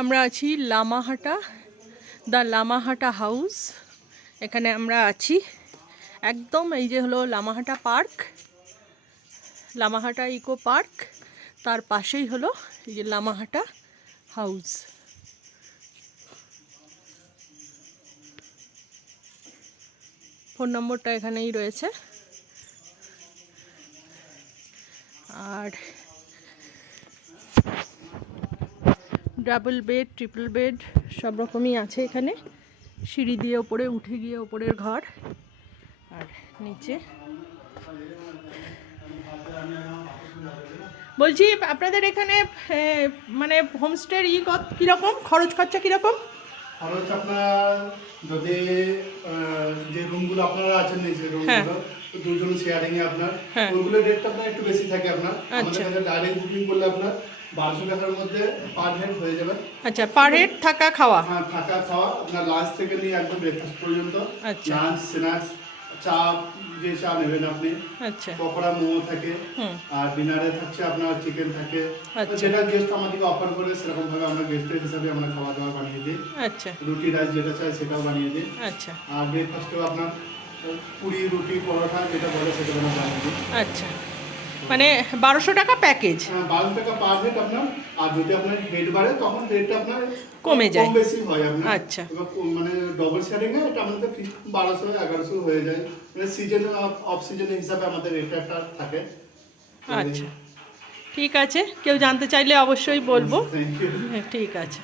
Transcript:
আমরা আছি Lamahatta, the Lamahatta house. এখানে আমরা আছি একদম, এই যে হলো Lamahatta park, Lamahatta eco park, তার পাশেই হলো এই যে লামাহাটা হাউস। ফোন নম্বরটা এখানেই রয়েছে। আর ডাবল বেড, ট্রিপল বেড সব রকমই আছে এখানে। সিঁড়ি দিয়ে ওপরে উঠে গিয়ে ওপরের ঘর, আর নিচে। বলছি আপনাদের এখানে মানে হোমস্টের কীরকম খরচ খরচা কীরকম? খরচ আপনার যদি যে রুমগুলো আপনারা আছেন নিচে রুমগুলো দুজন শেয়ারিং এ আপনার ওইগুলো রেটটা আপনার একটু বেশি থাকে। আপনার আমাদের কাছে ডাইরেক্ট বুকিং করলে আপনার 1200 টাকার মধ্যে পার হেড হয়ে যাবে। আচ্ছা, পার হেড থাকা খাওয়া? হ্যাঁ, থাকা খাওয়া আপনার লাঞ্চ থেকে নিয়ে একদম ব্রেকফাস্ট পর্যন্ত। লাঞ্চ, স্ন্যাক্স, চা, যে চা নেবেন আপনি, আচ্ছা, পকোড়া, মোমো থাকে। আর ডিনারে থাকছে আপনার চিকেন থাকে। যেটা গেস্ট আমাদেরকে অফার করে সেরকম ভাবে আমরা গেস্টের হিসাবে আমরা খাওয়া দাওয়া বানিয়ে দিই। আচ্ছা, রুটি রাইস যেটা চাই সেটাও বানিয়ে দিই। আচ্ছা, আর ব্রেকফাস্টেও আপনার পুরি, রুটি, পরোটা যেটা বলে সেটা আমরা বানিয়ে দিই। আচ্ছা, মানে 1200 টাকা প্যাকেজ? হ্যাঁ, 1200 টাকা পার হেড আপনার। আর যদি আপনার হেড বাড়ে তখন রেটটা আপনার কমে যায়, কম বেশি হয় আপনার। আচ্ছা, মানে ডবল শেয়ারিং এ এটা আমাদের 1200 1100 হয়ে যায়। মানে সিজন অফ সিজনের হিসাবে আমাদের রেটটা একটা থাকে। আচ্ছা, ঠিক আছে। কেউ জানতে চাইলে অবশ্যই বলবো। Thank you. ঠিক আছে।